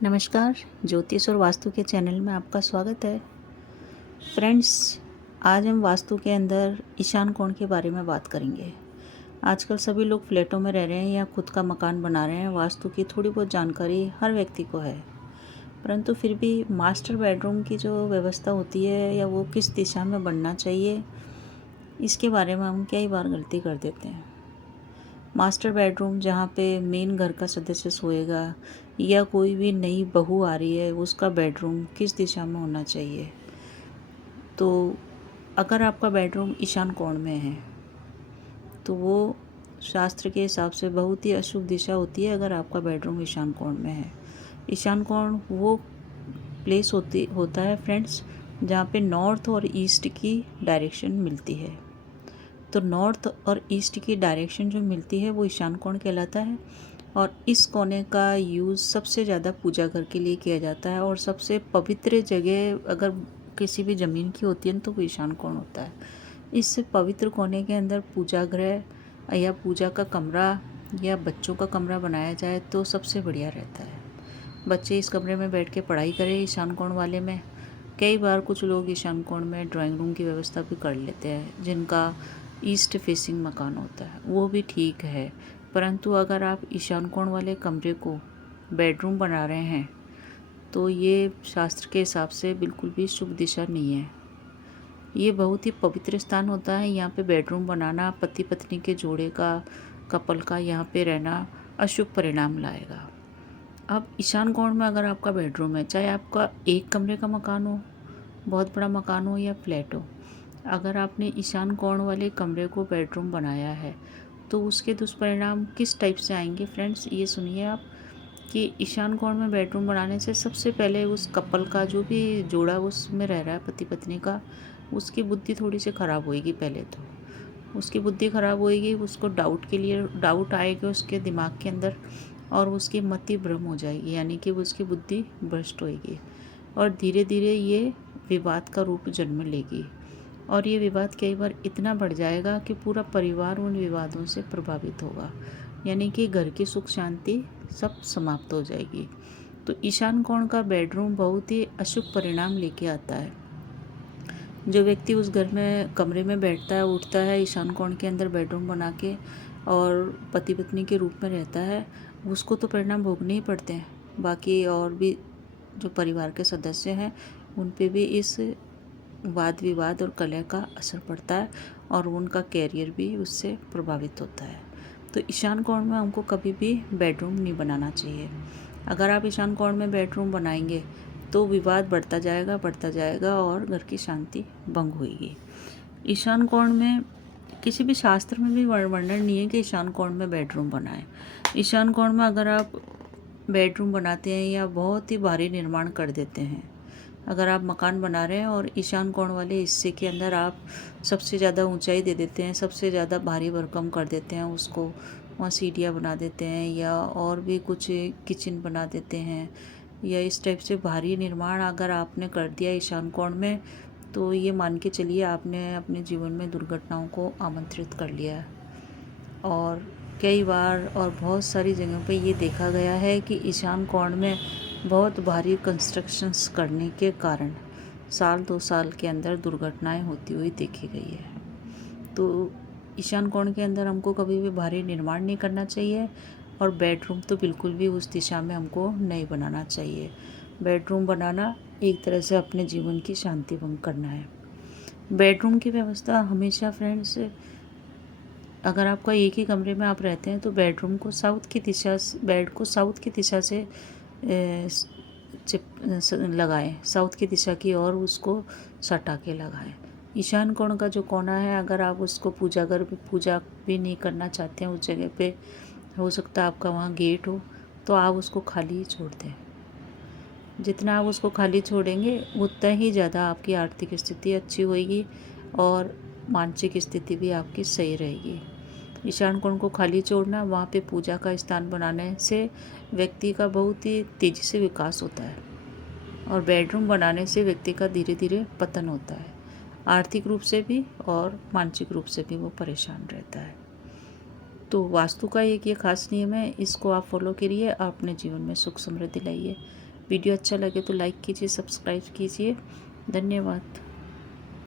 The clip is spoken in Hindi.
नमस्कार, ज्योतिष और वास्तु के चैनल में आपका स्वागत है। फ्रेंड्स, आज हम वास्तु के अंदर ईशान कोण के बारे में बात करेंगे। आजकल सभी लोग फ्लैटों में रह रहे हैं या खुद का मकान बना रहे हैं। वास्तु की थोड़ी बहुत जानकारी हर व्यक्ति को है, परंतु फिर भी मास्टर बेडरूम की जो व्यवस्था होती है या वो किस दिशा में बनना चाहिए, इसके बारे में हम कई बार गलती कर देते हैं। मास्टर बेडरूम जहाँ पे मेन घर का सदस्य सोएगा या कोई भी नई बहू आ रही है, उसका बेडरूम किस दिशा में होना चाहिए। तो अगर आपका बेडरूम ईशान कोण में है तो वो शास्त्र के हिसाब से बहुत ही अशुभ दिशा होती है। अगर आपका बेडरूम ईशान कोण में है, ईशान कोण वो प्लेस होता है फ्रेंड्स, जहाँ पे नॉर्थ और ईस्ट की डायरेक्शन मिलती है। तो नॉर्थ और ईस्ट की डायरेक्शन जो मिलती है वो ईशान कोण कहलाता है। और इस कोने का यूज़ सबसे ज़्यादा पूजा घर के लिए किया जाता है। और सबसे पवित्र जगह अगर किसी भी ज़मीन की होती है तो वो ईशान कोण होता है। इस पवित्र कोने के अंदर पूजा गृह या पूजा का कमरा या बच्चों का कमरा बनाया जाए तो सबसे बढ़िया रहता है। बच्चे इस कमरे में बैठ के पढ़ाई करें ईशान कोण वाले में। कई बार कुछ लोग ईशान कोण में ड्राइंग रूम की व्यवस्था भी कर लेते हैं, जिनका ईस्ट फेसिंग मकान होता है, वो भी ठीक है। परंतु अगर आप ईशान कोण वाले कमरे को बेडरूम बना रहे हैं तो ये शास्त्र के हिसाब से बिल्कुल भी शुभ दिशा नहीं है। ये बहुत ही पवित्र स्थान होता है। यहाँ पे बेडरूम बनाना पति पत्नी के जोड़े का, कपल का यहाँ पे रहना अशुभ परिणाम लाएगा। अब ईशान कोण में अगर आपका बेडरूम है, चाहे आपका एक कमरे का मकान हो, बहुत बड़ा मकान हो या फ्लैट हो, अगर आपने ईशान कोण वाले कमरे को बेडरूम बनाया है तो उसके दुष्परिणाम किस टाइप से आएंगे फ्रेंड्स, ये सुनिए आप। कि ईशान कोण में बेडरूम बनाने से सबसे पहले उस कपल का, जो भी जोड़ा उसमें रह रहा है पति पत्नी का, उसकी बुद्धि थोड़ी सी ख़राब होएगी। पहले तो उसकी बुद्धि ख़राब होएगी, उसको डाउट आएगा उसके दिमाग के अंदर और उसकी मति भ्रम हो जाएगी, यानी कि उसकी बुद्धि भ्रष्ट होएगी। और धीरे धीरे ये विवाद का रूप जन्म लेगी। और ये विवाद कई बार इतना बढ़ जाएगा कि पूरा परिवार उन विवादों से प्रभावित होगा, यानी कि घर की सुख शांति सब समाप्त हो जाएगी। तो ईशान कोण का बेडरूम बहुत ही अशुभ परिणाम लेके आता है। जो व्यक्ति उस घर में कमरे में बैठता है, उठता है, ईशान कोण के अंदर बेडरूम बना के और पति पत्नी के रूप में रहता है, उसको तो परिणाम भोगने ही पड़ते हैं। बाकी और भी जो परिवार के सदस्य हैं उन पे भी इस वाद विवाद और कलह का असर पड़ता है और उनका कैरियर भी उससे प्रभावित होता है। तो ईशान कोण में हमको कभी भी बेडरूम नहीं बनाना चाहिए। अगर आप ईशान कोण में बेडरूम बनाएंगे तो विवाद बढ़ता जाएगा और घर की शांति भंग होगी। ईशान कोण में किसी भी शास्त्र में भी वर्णन नहीं है कि ईशान कोण में बेडरूम बनाएं। ईशान कोण में अगर आप बेडरूम बनाते हैं या बहुत ही भारी निर्माण कर देते हैं, अगर आप मकान बना रहे हैं और ईशान कोण वाले हिस्से के अंदर आप सबसे ज़्यादा ऊंचाई दे देते हैं, सबसे ज़्यादा भारी भरकम कर देते हैं उसको, वहाँ सीढ़ियाँ बना देते हैं या और भी कुछ किचन बना देते हैं, या इस टाइप से भारी निर्माण अगर आपने कर दिया ईशान कोण में, तो ये मान के चलिए आपने अपने जीवन में दुर्घटनाओं को आमंत्रित कर लिया है। और कई बार और बहुत सारी जगहों पे ये देखा गया है कि ईशान कोण में बहुत भारी कंस्ट्रक्शंस करने के कारण साल 2 साल के अंदर दुर्घटनाएं होती हुई देखी गई है। तो ईशान कोण के अंदर हमको कभी भी भारी निर्माण नहीं करना चाहिए और बेडरूम तो बिल्कुल भी उस दिशा में हमको नहीं बनाना चाहिए। बेडरूम बनाना एक तरह से अपने जीवन की शांति भंग करना है। बेडरूम की व्यवस्था हमेशा फ्रेंड्स, अगर आपका एक ही कमरे में आप रहते हैं तो बेडरूम को बेड को साउथ की दिशा से लगाएं, साउथ की दिशा की ओर उसको सटा के लगाएं। ईशान कोण का जो कोना है, अगर आप उसको पूजा भी नहीं करना चाहते हैं उस जगह पे, हो सकता है आपका वहाँ गेट हो, तो आप उसको खाली ही छोड़ दें। जितना आप उसको खाली छोड़ेंगे उतना ही ज़्यादा आपकी आर्थिक स्थिति अच्छी होगी और मानसिक स्थिति भी आपकी सही रहेगी। ईशान कोण को खाली छोड़ना, वहाँ पे पूजा का स्थान बनाने से व्यक्ति का बहुत ही तेज़ी से विकास होता है और बेडरूम बनाने से व्यक्ति का धीरे धीरे पतन होता है, आर्थिक रूप से भी और मानसिक रूप से भी वो परेशान रहता है। तो वास्तु का एक ये खास नियम है, इसको आप फॉलो करिए, आप अपने जीवन में सुख समृद्धि लाइए। वीडियो अच्छा लगे तो लाइक कीजिए, सब्सक्राइब कीजिए। धन्यवाद।